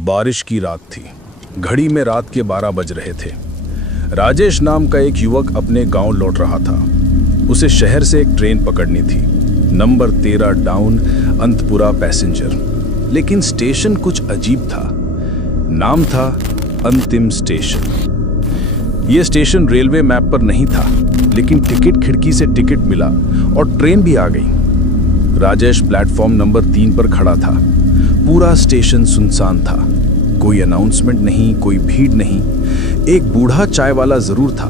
बारिश की रात थी। घड़ी में रात के 12 बज रहे थे। राजेश नाम का एक युवक अपने गांव लौट रहा था। उसे शहर से एक ट्रेन पकड़नी थी, नंबर 13 डाउन, अंतपुरा पैसेंजर। लेकिन स्टेशन कुछ अजीब था। नाम था अंतिम स्टेशन। यह स्टेशन रेलवे मैप पर नहीं था, लेकिन टिकट खिड़की से टिकट मिला और ट्रेन भी आ गई। राजेश प्लेटफॉर्म नंबर 3 पर खड़ा था। पूरा स्टेशन सुनसान था। कोई अनाउंसमेंट नहीं, कोई भीड़ नहीं। एक बूढ़ा चाय वाला जरूर था,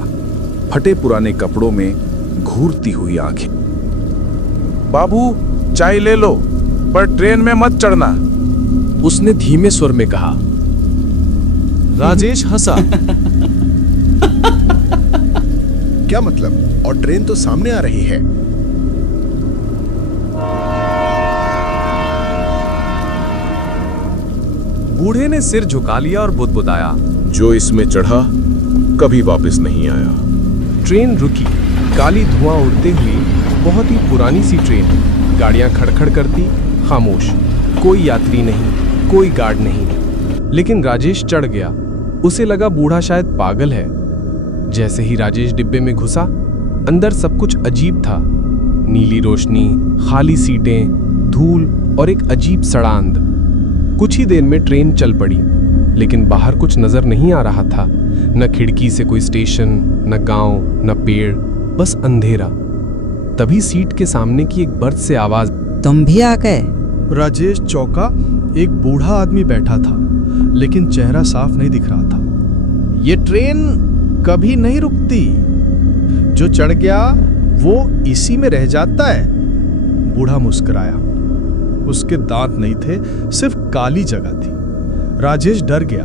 फटे पुराने कपड़ों में, घूरती हुई आंखें। बाबू, चाय ले लो, पर ट्रेन में मत चढ़ना, उसने धीमे स्वर में कहा। राजेश हंसा। क्या मतलब? और ट्रेन तो सामने आ रही है। बूढ़े ने सिर झुका लिया और बुदबुदाया, जो इसमें चढ़ा कभी वापस नहीं आया। ट्रेन रुकी। काली धुआं उड़ते हुए, बहुत ही पुरानी सी ट्रेन। गाड़ियां खड़खड़ करती, खामोश। कोई यात्री नहीं, कोई गार्ड नहीं। लेकिन राजेश चढ़ गया। उसे लगा बूढ़ा शायद पागल है। जैसे ही राजेश डिब्बे में घुसा, अंदर सब कुछ अजीब था। नीली रोशनी, खाली सीटें, धूल और एक अजीब सड़ांध। कुछ ही देर में ट्रेन चल पड़ी, लेकिन बाहर कुछ नजर नहीं आ रहा था। न खिड़की से कोई स्टेशन, न गांव, न पेड़, बस अंधेरा। तभी सीट के सामने की एक बर्थ से आवाज, तुम भी आ गए? राजेश चौंका। एक बूढ़ा आदमी बैठा था, लेकिन चेहरा साफ नहीं दिख रहा था। ये ट्रेन कभी नहीं रुकती। जो चढ़ गया वो इसी में रह जाता है। बूढ़ा मुस्कुराया। उसके दांत नहीं थे, सिर्फ काली जगह थी। राजेश डर गया।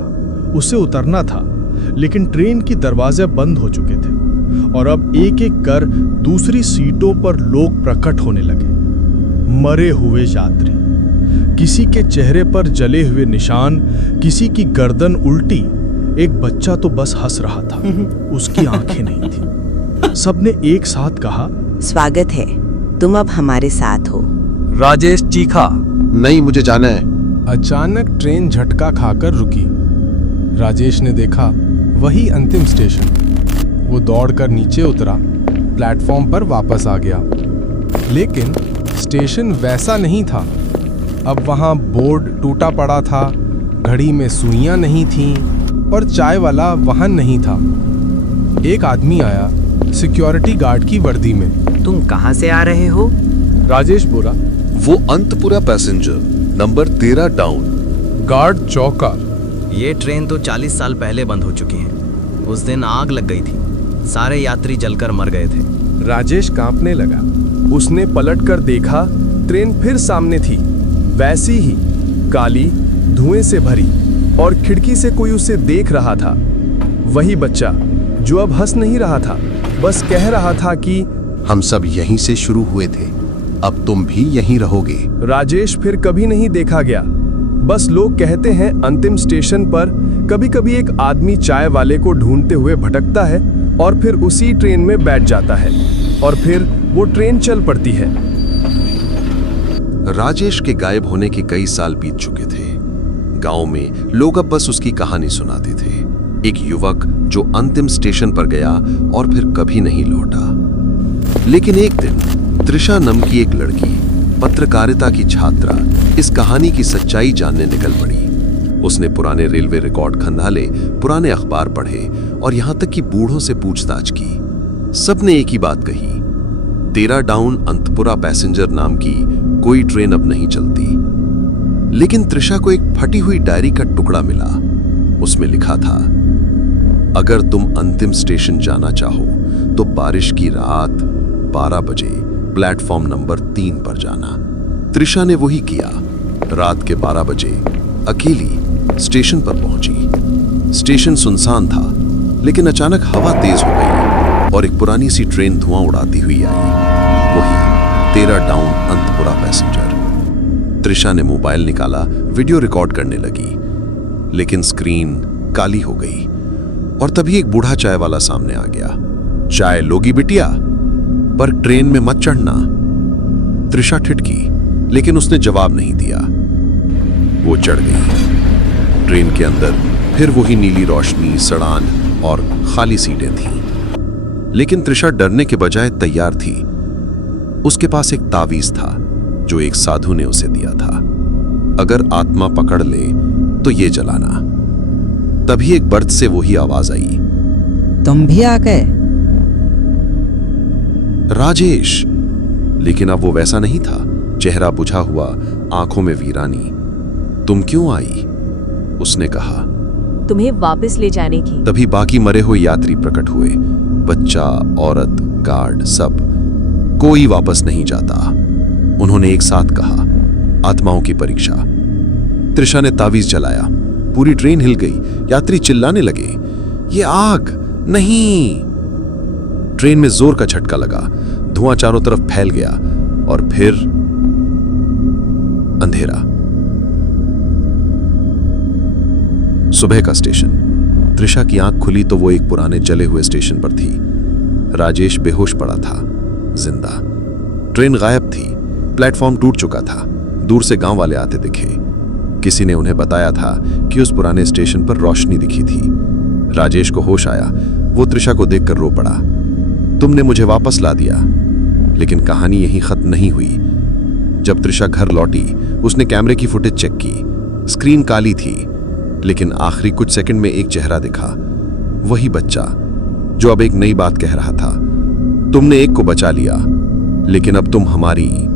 उसे उतरना था, लेकिन ट्रेन की दरवाजे बंद हो चुके थे और अब एक एक कर दूसरी सीटों पर लोग प्रकट होने लगे। मरे हुए यात्री, किसी के चेहरे पर जले हुए निशान, किसी की गर्दन उल्टी। एक बच्चा तो बस हंस रहा था, उसकी आंखें नहीं थी। सबने एक साथ कहा, स्वागत है, तुम अब हमारे साथ हो। राजेश चीखा। नहीं, मुझे जाना है। अचानक ट्रेन झटका खाकर रुकी। राजेश ने देखा वही अंतिम स्टेशन। वो दौड़कर नीचे उतरा, प्लेटफॉर्म पर वापस आ गया। लेकिन स्टेशन वैसा नहीं था। अब वहां बोर्ड टूटा पड़ा था, घड़ी में सुइयां नहीं थीं और चाय वाला वाहन नहीं था। एक आदमी आया, सिक्योरिटी गार्ड की वर्दी में। तुम कहाँ से आ रहे हो? राजेश बोला। वो अंतपुरा पैसेंजर, नंबर 13 डाउन। गार्ड चौंका। ये ट्रेन तो 40 साल पहले बंद हो चुकी है। उस दिन आग लग गई थी, सारे यात्री जलकर मर गए थे। राजेश कांपने लगा। उसने पलटकर देखा, ट्रेन फिर सामने थी, वैसी ही, काली, धुएं से भरी, और खिड़की से कोई उसे देख रहा था। वही बच्चा जो अब हंस नहीं रहा था, बस कह रहा था कि हम सब यहीं से शुरू हुए थे, अब तुम भी यहीं रहोगे। राजेश फिर कभी नहीं देखा गया। बस लोग कहते हैं अंतिम स्टेशन पर कभी कभी एक आदमी चाय वाले को ढूंढते हुए भटकता है और फिर उसी ट्रेन में बैठ जाता है और फिर वो ट्रेन चल पड़ती है। राजेश के गायब होने के कई साल बीत चुके थे। गांव में लोग अब बस उसकी कहानी सुनाते थे। एक युवक जो अंतिम स्टेशन पर गया और फिर कभी नहीं लौटा। लेकिन एक दिन त्रिशा नाम की एक लड़की, पत्रकारिता की छात्रा, इस कहानी की सच्चाई जानने निकल पड़ी। उसने पुराने रेलवे रिकॉर्ड खंगाले, पुराने अखबार पढ़े और यहां तक कि बूढ़ों से पूछताछ की। सबने एक ही बात कही, 13 डाउन अंतपुरा पैसेंजर नाम की कोई ट्रेन अब नहीं चलती। लेकिन त्रिशा को एक फटी हुई डायरी का टुकड़ा मिला। उसमें लिखा था, अगर तुम अंतिम स्टेशन जाना चाहो तो बारिश की रात 12 बजे प्लेटफॉर्म नंबर 3 पर जाना। त्रिशा ने वही किया। रात के 12 बजे अकेली स्टेशन पर पहुंची। स्टेशन सुनसान था, लेकिन अचानक हवा तेज हो गई और एक पुरानी सी ट्रेन धुआं उड़ाती हुई आई। वही 13 डाउन अंतपुरा पैसेंजर। त्रिशा ने मोबाइल निकाला, वीडियो रिकॉर्ड करने लगी, लेकिन स्क्रीन काली हो गई। और तभी एक बूढ़ा चाय वाला सामने आ गया। चाय लोगी बिटिया, पर ट्रेन में मत चढ़ना। त्रिशा ठिठकी, लेकिन उसने जवाब नहीं दिया। वो चढ़ गई। ट्रेन के अंदर फिर वही नीली रोशनी, सड़ान और खाली सीटें थीं। लेकिन त्रिशा डरने के बजाय तैयार थी। उसके पास एक तावीज था जो एक साधु ने उसे दिया था। अगर आत्मा पकड़ ले तो ये जलाना। तभी एक बर्थ से वही आवाज आई, तुम भी आ गए? राजेश। लेकिन अब वो वैसा नहीं था। चेहरा बुझा हुआ, आंखों में वीरानी। तुम क्यों आई? उसने कहा। तुम्हें वापस ले जाने की। तभी बाकी मरे हुए यात्री प्रकट हुए। बच्चा, औरत, गार्ड, सब। कोई वापस नहीं जाता। उन्होंने एक साथ कहा, आत्माओं की परीक्षा। त्रिशा ने तावीज जलाया। पूरी ट्रेन हिल गई। यात्री चिल्लाने लगे, ये आग नहीं। ट्रेन में जोर का झटका लगा। धुआं चारों तरफ फैल गया और फिर अंधेरा। सुबह का स्टेशन। त्रिशा की आंख खुली तो वो एक पुराने जले हुए स्टेशन पर थी। राजेश बेहोश पड़ा था, जिंदा। ट्रेन गायब थी। प्लेटफॉर्म टूट चुका था। दूर से गांव वाले आते दिखे। किसी ने उन्हें बताया था कि उस पुराने स्टेशन पर रोशनी दिखी थी। राजेश को होश आया। वो त्रिशा को देखकर रो पड़ा। तुमने मुझे वापस ला दिया। लेकिन कहानी यहीं खत्म नहीं हुई। जब त्रिशा घर लौटी, उसने कैमरे की फुटेज चेक की। स्क्रीन काली थी, लेकिन आखिरी कुछ सेकंड में एक चेहरा दिखा। वही बच्चा जो अब एक नई बात कह रहा था, तुमने एक को बचा लिया, लेकिन अब तुम हमारी